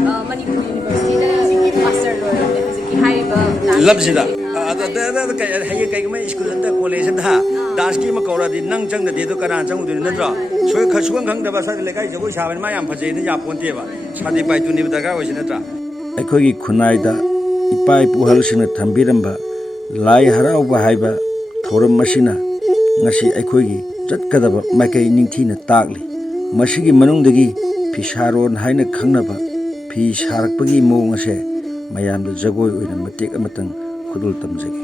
Manipur University da master lawyer ne hujiki haiba lamsida haye kai mai school anda college da das ki ma kora di nang chang da de do kana chang du na dra soi khasuang khang da ba sa le kai jagoi sa ma yam phajei ni ya ponte ba chadi pai tu ni da ga osin da ꯑꯩꯈꯣꯏꯒꯤ ꯈꯨꯟꯅꯥꯏꯗ ꯏꯄꯥ ꯏꯄꯨꯍꯜꯁꯤꯡꯅ ꯊꯝꯕꯤꯔꯝꯕ ꯂꯥꯏ ꯍꯔꯥꯎꯕ ꯍꯥꯏꯕ ꯊꯧꯔꯝ ꯑꯁꯤꯅ ꯉꯁꯤ ꯑꯩꯈꯣꯏꯒꯤ ꯆꯠꯀꯗꯕ ꯃꯥꯏꯀꯩ ꯅꯤꯡꯊꯤꯅ ꯇꯥꯛꯂꯤ ꯃꯁꯤꯒꯤ ꯃꯅꯨꯡꯗꯒꯤ ꯐꯤꯁꯥꯔꯣꯟ ꯍꯥꯏꯅ ꯈꯪꯅꯕ ꯐꯤ ꯁꯥꯔꯛꯄꯒꯤ ꯃꯑꯣꯡ ꯑꯁꯦ ꯃꯌꯥꯝꯗ ꯖꯒꯣꯏ ꯑꯣꯏꯅ ꯃꯇꯦꯛ ꯑꯃꯇꯪ ꯈꯨꯗꯣꯜ ꯇꯝꯖꯒꯦ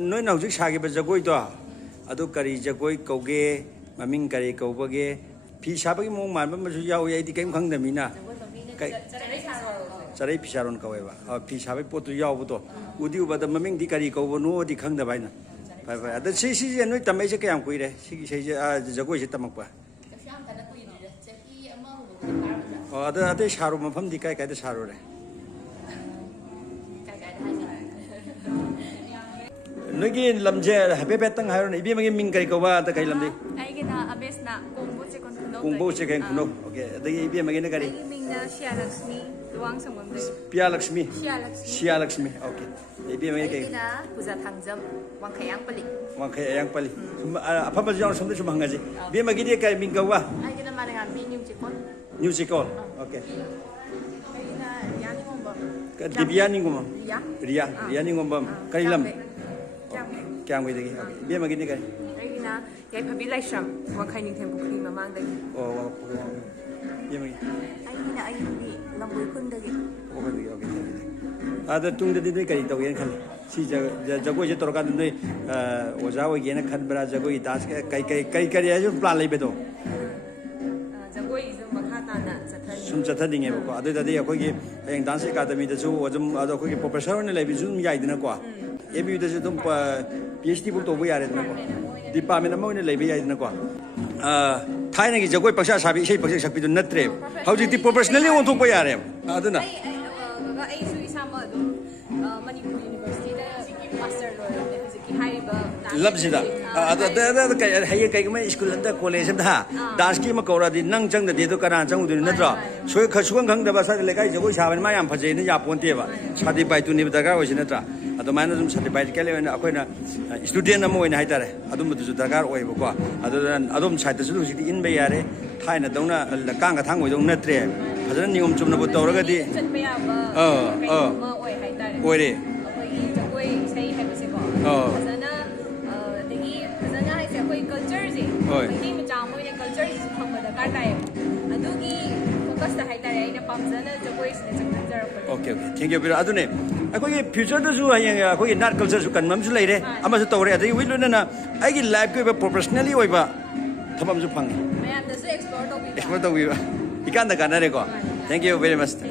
नोई हौजिक सागिबा जगोई तो अदु करी जगोई कौगे ममिंग करी कौबगे फी साबगी मोंग मानबा मसु याउ याइदि कैम खंगदमिना चरै फिसारोन कौवेबा फी साबै पोतु याउबतो उदि उबदा ममिंग दि करी कौबनो दि खंगदबाइना फाइ फाइ अद सि नोई तमैसे कयाम कुइरे सिगी सैजे जगोई से तमकपा अद अतै सारो मफम दि काय कायदा सारो रे नोगी लमजे हैपे बेतंग हारो नै इबे मगे मिंग करी कौबा त कई लमदे आइगेना अबेसना कोंबो चेकोन खुनो कुंबो से कैन खुनो ओके दगी इबे मगे ने करी मिंगना शिया लक्ष्मी दुवांग संगमदे पिया लक्ष्मी शिया शिया लक्ष्मी ओके इबे मगे कई आइगेना पूजा थांगजम वांखयां पली वांखे yang pali apa jang som de mangaji bie magi dia kai ming kauwa आइगेना माने गामी न्यू चेकोन new sikol oke आइगेना यानी combo ka dibia ni ngom या ria ni ngom kai lam क्या kyang wi degi bie magi ni kai आइगेना ꯌꯥꯏꯐꯕꯤ ꯂꯥꯏꯁ꯭ꯔꯝ ꯋꯥꯡꯈꯩ ꯅꯤꯡꯊꯦꯝ ꯄꯨꯈ꯭ꯔꯤ ꯃꯃꯥꯡꯗꯒꯤ ꯑꯣ ꯌꯦꯡꯉꯤ ꯑꯩꯅ ꯑꯌꯨꯛꯒꯤ ꯂꯝꯕꯣꯏ ꯈꯨꯟꯗꯒꯤ ꯑꯗ ꯇꯨꯡꯗꯗꯤ ꯅꯣꯏ ꯀꯔꯤ ꯇꯧꯒꯦꯅ ꯈꯜꯂꯤ ꯁꯤ ꯖꯒꯣꯏꯁꯦ ꯇꯧꯔꯀꯥꯟꯗ ꯅꯣꯏ ꯑꯣꯖꯥ ꯑꯣꯏꯒꯦꯅ ꯈꯟꯕ꯭ꯔꯥ ꯖꯒꯣꯏ ꯗꯥꯟꯁ ꯀꯔꯤ ꯍꯥꯏꯁꯨ ꯄ꯭ꯂꯥꯟ ꯂꯩꯕꯗꯣ ꯖꯒꯣꯏꯁꯨ ꯃꯈꯥ ꯇꯥꯅ ꯁꯨꯝ ꯆꯠꯊꯅꯤꯡꯉꯦꯕꯀꯣ ꯑꯗꯨꯗꯗꯤ ꯑꯩꯈꯣꯏꯒꯤ ꯍꯌꯦꯡ ꯗꯥꯟꯁ ꯑꯦꯀꯥꯗꯃꯤꯗꯁꯨ ꯑꯗꯨꯝ ꯑꯗꯣ ꯑꯩꯈꯣꯏꯒꯤ ꯄ꯭ꯔꯣꯐꯦꯁꯔ ꯑꯣꯏꯅ ꯂꯩꯕꯁꯨ ꯑꯗꯨꯝ ꯌꯥꯏꯗꯅꯀꯣ ꯑꯦꯝ ꯌꯨꯗꯁꯨ ꯑꯗꯨꯝ PhD ꯐꯥꯎ ꯇꯧꯕ ꯌꯥꯔꯦꯗꯅꯀꯣ ꯗꯤꯄꯥꯔꯠꯃꯦꯟ ꯑꯃ ꯑꯣꯏꯅ ꯂꯩꯕ ꯌꯥꯏꯗꯅꯀꯣ ꯊꯥꯏꯅꯒꯤ ꯖꯒꯣꯏ ꯄꯪꯁꯥ ꯁꯥꯕꯤ ꯏꯁꯩ ꯄꯪꯁꯛ ꯁꯛꯄꯤꯗꯨ ꯅꯠꯇ꯭ꯔꯦꯕ ꯍꯧꯖꯤꯛꯇꯤ ꯄ꯭ꯔꯣꯐꯦꯁꯅꯦꯜꯂꯤ ꯑꯣꯟꯊꯣꯛꯄ ꯌꯥꯔꯦꯕ ꯑꯗꯨꯅ ꯑꯩꯁꯨ ꯏꯁꯥꯃꯛ ꯑꯗꯨꯝ ꯃꯅꯤꯄꯨꯔ ꯌꯨꯅꯤꯚꯔꯁꯤꯇꯤꯗ ꯃꯥꯁꯇꯔ ꯂꯣꯏꯔꯕꯅꯦ ꯍꯧꯖꯤꯛꯀꯤ ꯍꯥꯏꯔꯤꯕ ꯂꯝꯁꯤꯗ ꯍꯌꯦꯡ ꯀꯩꯒꯨꯝꯕ ꯁ꯭ꯀꯨꯜ ꯑꯝꯗ ꯀꯣꯂꯦꯖ ꯑꯝꯗ ꯗꯥꯟꯁꯀꯤ ꯑꯃ ꯀꯧꯔꯗꯤ ꯅꯪ ꯆꯪꯗꯗꯤ ꯑꯗꯨ ꯀꯅꯥ ꯆꯪꯉꯨꯗꯣꯏꯅꯣ ꯅꯠꯇ꯭ꯔꯣ ꯁꯨꯈꯪ ꯈꯪꯗꯕ ꯁ꯭ꯋꯥꯏꯗ ꯂꯩꯀꯥꯏ ꯖꯒꯣꯏ ꯁꯥꯕꯅꯤ ꯃꯥ ꯌꯥꯝ ꯐꯖꯩꯅ ꯌꯥꯄꯣꯟꯇꯦꯕ ꯁꯥꯔꯇꯤꯐꯥꯏꯠꯇꯨꯅꯦꯕ ꯗꯔꯀꯥꯔ ꯑꯣꯏꯁꯤ ꯅꯠꯇ꯭ꯔꯥ ꯑꯗꯨꯃꯥꯏꯅ ꯑꯗꯨꯝ ꯁꯥꯔꯇꯤꯐꯥꯏꯠꯀꯦꯜꯂꯤ ꯑꯣꯏꯅ ꯑꯩꯈꯣꯏꯅ ꯁ꯭ꯇꯨꯗꯦꯟ ꯑꯃ ꯑꯣꯏꯅ ꯍꯥꯏꯇꯥꯔꯦ ꯑꯗꯨꯝꯕꯗꯨꯁꯨ ꯗꯔꯀꯥꯔ ꯑꯣꯏꯌꯦꯕꯀꯣ ꯑꯗꯨꯅ ꯑꯗꯣꯝ ꯁꯥꯏꯠꯇꯁꯨ ꯍꯧꯖꯤꯛꯇꯤ ꯏꯟꯕ ꯌꯥꯔꯦ ꯊꯥꯏꯅꯗꯧꯅ ꯀꯥꯡꯒ ꯊꯥꯡ ꯑꯣꯏꯗꯧ ꯅꯠꯇ꯭ꯔꯦ ꯐꯖꯅ ꯅꯤꯌꯣꯝ ꯆꯨꯝꯅꯕꯨ ꯇꯧꯔꯒꯗꯤ ꯆꯠꯄ ꯌꯥꯕ ꯀꯩꯅꯣꯝꯃ ꯑꯣꯏ ꯍꯥꯏꯇꯥꯔꯦ ꯑꯣꯏꯔꯦ ꯑꯩꯈꯣꯏꯒꯤ ꯖꯒꯣꯏ ꯏꯁꯩ ꯍꯥꯏꯕꯁꯦꯀꯣ ꯐꯖꯅ ꯑꯗꯒꯤ ꯐꯖꯅ ꯍꯥꯏꯁꯦ ꯑꯩꯈꯣꯏ ꯀꯜꯆꯔꯁꯦ ꯃꯩꯇꯩ ꯃꯆꯥ ꯑꯃ ꯑꯣꯏꯅ ꯀꯜꯆꯔꯁꯤꯁꯨ ꯈꯪꯕ ꯗꯔꯀꯥꯔ ꯇꯥꯏꯌꯦꯕ ꯑꯗꯨꯒꯤ ꯐꯣꯀꯁꯇ ꯍꯥꯏꯇꯥꯔꯦ ꯑꯩꯅ ꯄꯥꯝꯖꯅ ꯖꯒꯣꯏꯁꯤꯗ ꯆꯪꯖꯔꯛꯄꯅꯦ ꯑꯣꯀꯦ ꯊꯦꯡꯛ ꯌꯨ ꯕꯤꯔꯥ ꯑꯗꯨꯅꯦ ꯑꯩꯈꯣꯏꯒꯤ ꯐ꯭ꯌꯨꯆꯔꯗꯁꯨ ꯍꯌꯦꯡ ꯑꯩꯈꯣꯏꯒꯤ ꯅꯥꯠ ꯀꯜꯆꯔꯁꯨ ꯀꯟꯕ ꯑꯃꯁꯨ ꯂꯩꯔꯦ ꯑꯃꯁꯨ ꯇꯧꯔꯦ ꯑꯗꯒꯤ ꯋꯤꯠ ꯂꯣꯏꯅꯅ ꯑꯩꯒꯤ ꯂꯥꯏꯐꯀꯤ ꯑꯣꯏꯕ ꯄ꯭ꯔꯣꯐꯦꯁꯅꯦꯜꯂꯤ ꯑꯣꯏꯕ ꯊꯕꯛ ꯑꯃꯁꯨ ꯐꯪꯉꯤ ꯃꯌꯥꯝꯗꯁꯨ ꯑꯦꯛꯁꯄ꯭ꯂꯣꯔ ꯇꯧꯕꯤꯕ ꯇꯧꯕꯤꯕ ꯏꯀꯥꯟꯗ ꯀꯥꯟꯅꯔꯦꯀꯣ ꯊꯦꯡꯛ ꯌꯨ ꯚꯦꯔꯤ ꯃꯁ